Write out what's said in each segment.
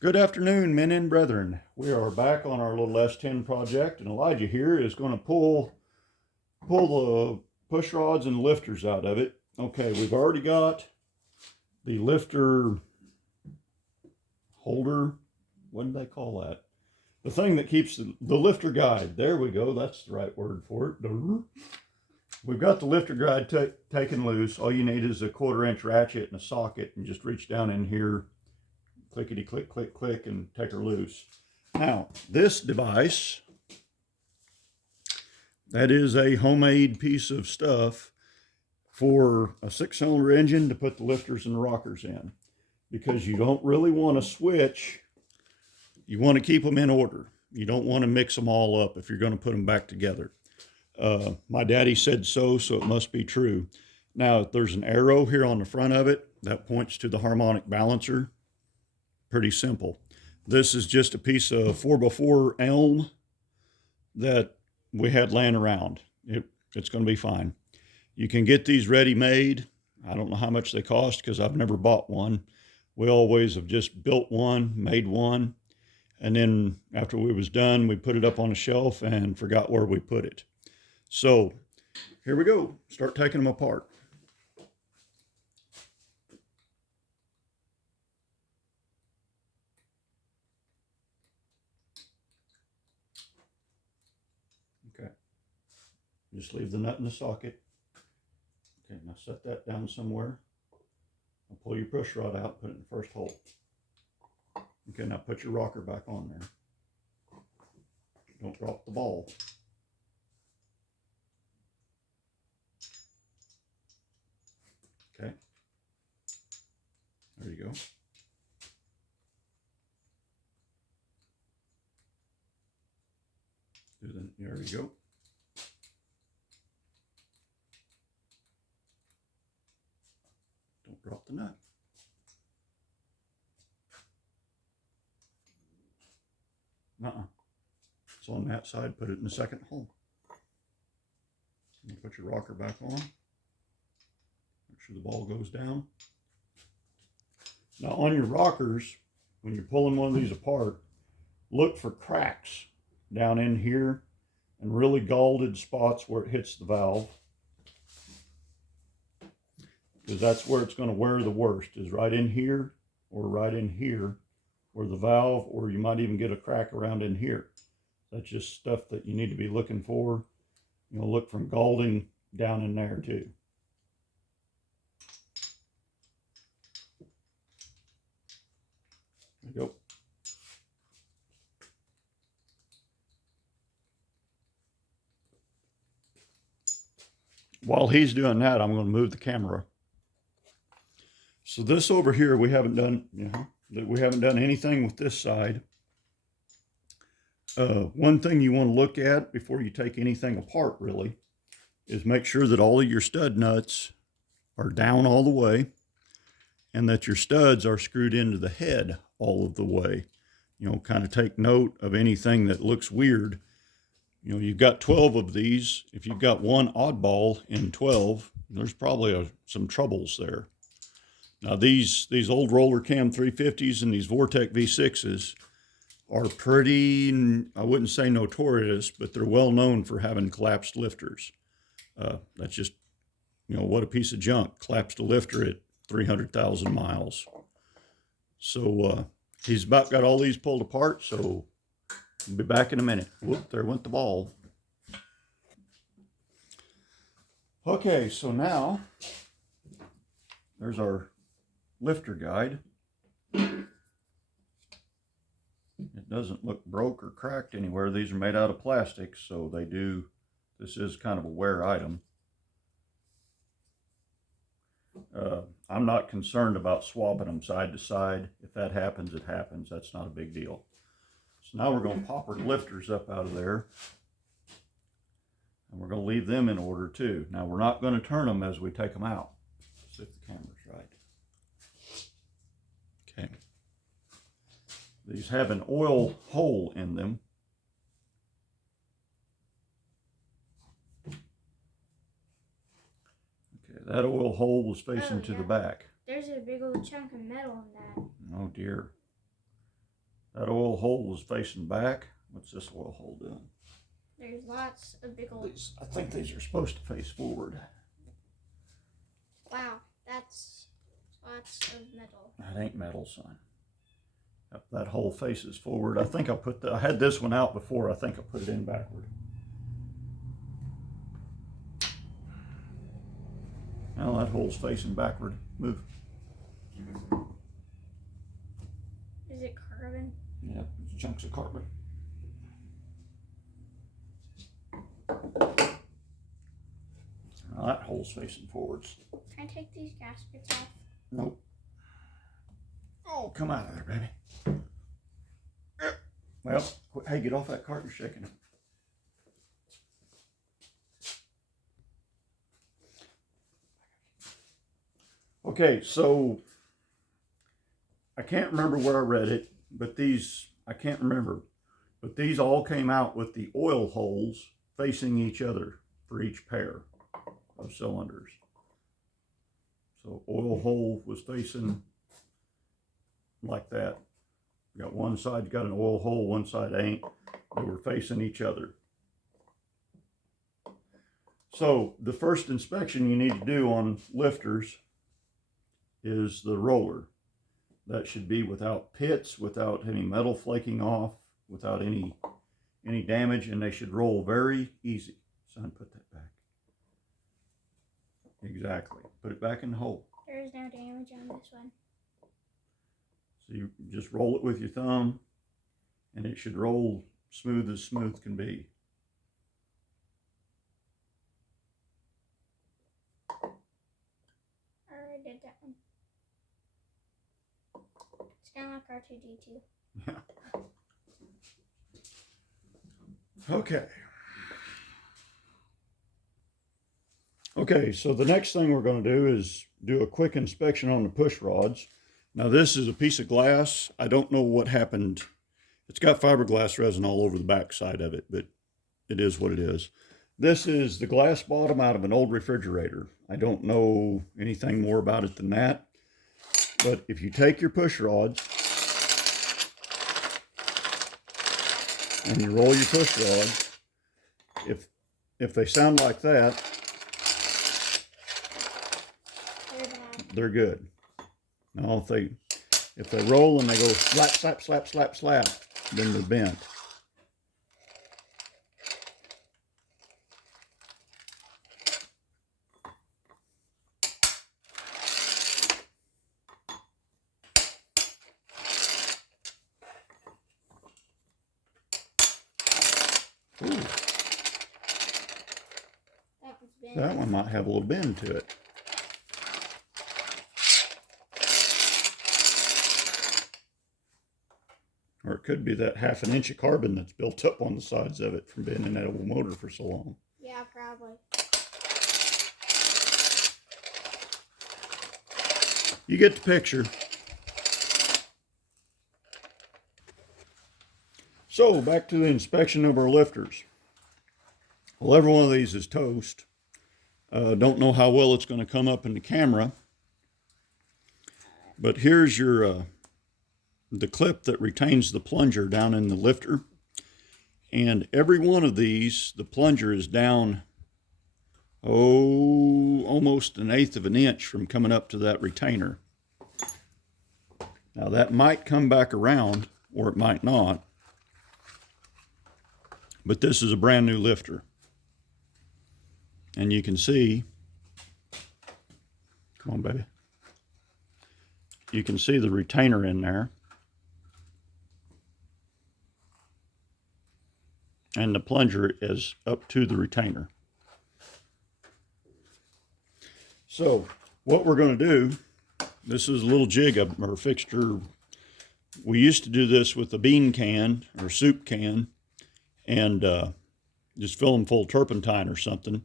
Good afternoon, men and brethren. We are back on our little S10 project, and Elijah here is going to pull the push rods and lifters out of it. Okay, we've already got the lifter holder. What do they call that? The thing that keeps the lifter guide. There we go. That's the right word for it. We've got the lifter guide taken loose. All you need is a 1/4-inch ratchet and a socket, and just reach down in here, clickety click, click, click, and take her loose. Now, this device, that is a homemade piece of stuff for a 6-cylinder engine to put the lifters and the rockers in, because you don't really want to switch. You want to keep them in order. You don't want to mix them all up if you're going to put them back together. My daddy said so it must be true. Now, there's an arrow here on the front of it that points to the harmonic balancer. Pretty simple. This is just a piece of 4x4 elm that we had laying around. It's going to be fine. You can get these ready made. I don't know how much they cost because I've never bought one. We always have just built one, made one, and then after we was done, we put it up on a shelf and forgot where we put it. So here we go. Start taking them apart. Okay. Just leave the nut in the socket. Okay, now set that down somewhere. Now pull your push rod out, put it in the first hole. Okay, now put your rocker back on there. Don't drop the ball. Okay. There you go. There you go. Don't drop the nut. It's on that side. Put it in the second hole. And put your rocker back on. Make sure the ball goes down. Now on your rockers, when you're pulling one of these apart, look for cracks down in here and really galded spots where it hits the valve, because that's where it's going to wear the worst, is right in here or right in here where the valve, or you might even get a crack around in here. That's just stuff that you need to be looking for. You know, look from galding down in there too. There you go. While he's doing that, I'm going to move the camera. So this over here, we haven't done, we haven't done anything with this side. One thing you want to look at before you take anything apart, really, is make sure that all of your stud nuts are down all the way, and that your studs are screwed into the head all of the way. You know, kind of take note of anything that looks weird. You know, you've got 12 of these. If you've got one oddball in 12, there's probably some troubles there. Now these old roller cam 350s and these Vortec V6s are pretty, I wouldn't say notorious, but they're well known for having collapsed lifters. That's just, what a piece of junk. Collapsed a lifter at 300,000 miles. So he's about got all these pulled apart, so we'll be back in a minute. Whoop, there went the ball. Okay, so now there's our lifter guide. It doesn't look broke or cracked anywhere. These are made out of plastic, so this is kind of a wear item. I'm not concerned about swapping them side to side. If that happens, it happens. That's not a big deal. So now we're going to pop our lifters up out of there. And we're going to leave them in order too. Now we're not going to turn them as we take them out. Let's see if the camera's right. Okay. These have an oil hole in them. Okay, that oil hole was facing to the back. There's a big old chunk of metal in that. Oh dear. That oil hole was facing back. What's this oil hole doing? There's lots of big old... I think these are supposed to face forward. Wow, that's lots of metal. That ain't metal, son. That hole faces forward. I think I had this one out before. I think I put it in backward. Now that hole's facing backward. Move. Is it carbon? Yeah, chunks of carbon. Now that hole's facing forwards. Can I take these gaskets off? Nope. Oh, come out of there, baby. Well, hey, get off that cart, you're shaking it. Okay, so I can't remember where I read it, but I can't remember, but these all came out with the oil holes facing each other for each pair of cylinders. So oil hole was facing like that. You got one side got an oil hole, one side ain't. They were facing each other. So the first inspection you need to do on lifters is the roller. That should be without pits, without any metal flaking off, without any damage, and they should roll very easy. Son, put that back. Exactly. Put it back in the hole. There is no damage on this one. So you just roll it with your thumb, and it should roll smooth as smooth can be. I already did that one. It's kind of like R2-D2. Yeah. Okay. Okay, so the next thing we're going to do is do a quick inspection on the push rods. Now this is a piece of glass. I don't know what happened. It's got fiberglass resin all over the back side of it, but it is what it is. This is the glass bottom out of an old refrigerator. I don't know anything more about it than that. But if you take your push rods and you roll your push rods, if they sound like that, they're good. Now if they roll and they go slap, slap, slap, slap, slap, then they're bent. Ooh. That one might have a little bend to it. Or it could be that 1/2 inch of carbon that's built up on the sides of it from being in that old motor for so long. Yeah, probably. You get the picture. So back to the inspection of our lifters. Well, every one of these is toast. Don't know how well it's going to come up in the camera. But here's your the clip that retains the plunger down in the lifter. And every one of these, the plunger is down, almost 1/8 of an inch from coming up to that retainer. Now that might come back around, or it might not. But this is a brand new lifter. And you can see, come on baby, you can see the retainer in there. And the plunger is up to the retainer. So what we're going to do, this is a little jig or fixture. We used to do this with a bean can or soup can and just fill them full of turpentine or something.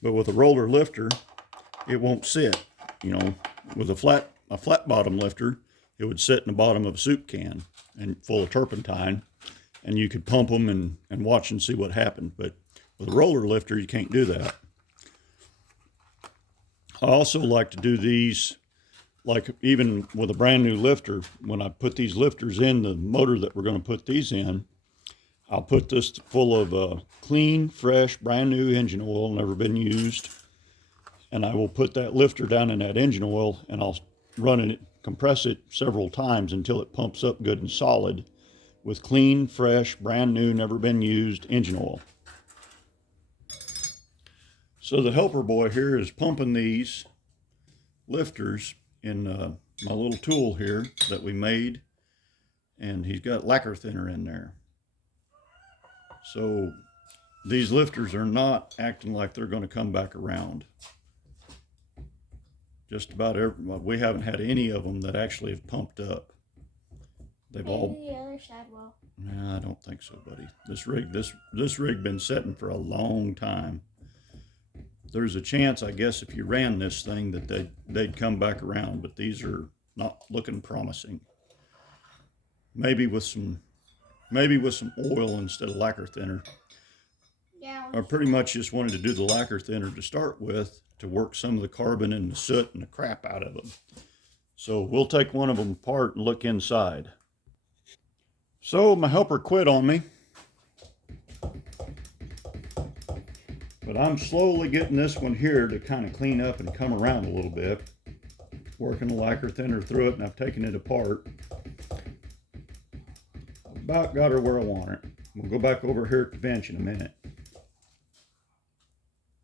But with a roller lifter, it won't sit. You know, with a flat bottom lifter, it would sit in the bottom of a soup can and full of turpentine. And you could pump them and watch and see what happened. But with a roller lifter, you can't do that. I also like to do these like even with a brand new lifter, when I put these lifters in, the motor that we're going to put these in, I'll put this full of clean, fresh, brand new engine oil, never been used. And I will put that lifter down in that engine oil and I'll compress it several times until it pumps up good and solid with clean, fresh, brand new, never been used engine oil. So the helper boy here is pumping these lifters in my little tool here that we made, and he's got lacquer thinner in there. So these lifters are not acting like they're going to come back around. Just about we haven't had any of them that actually have pumped up. They've Maybe all. the other side will. Nah, I don't think so, buddy. This rig been setting for a long time. There's a chance, I guess, if you ran this thing that they'd come back around, but these are not looking promising. Maybe with some oil instead of lacquer thinner. Yeah. I pretty much just wanted to do the lacquer thinner to start with to work some of the carbon and the soot and the crap out of them. So we'll take one of them apart and look inside. So my helper quit on me, but I'm slowly getting this one here to kind of clean up and come around a little bit. Working the lacquer thinner through it, and I've taken it apart. About got her where I want her. We'll go back over here at the bench in a minute.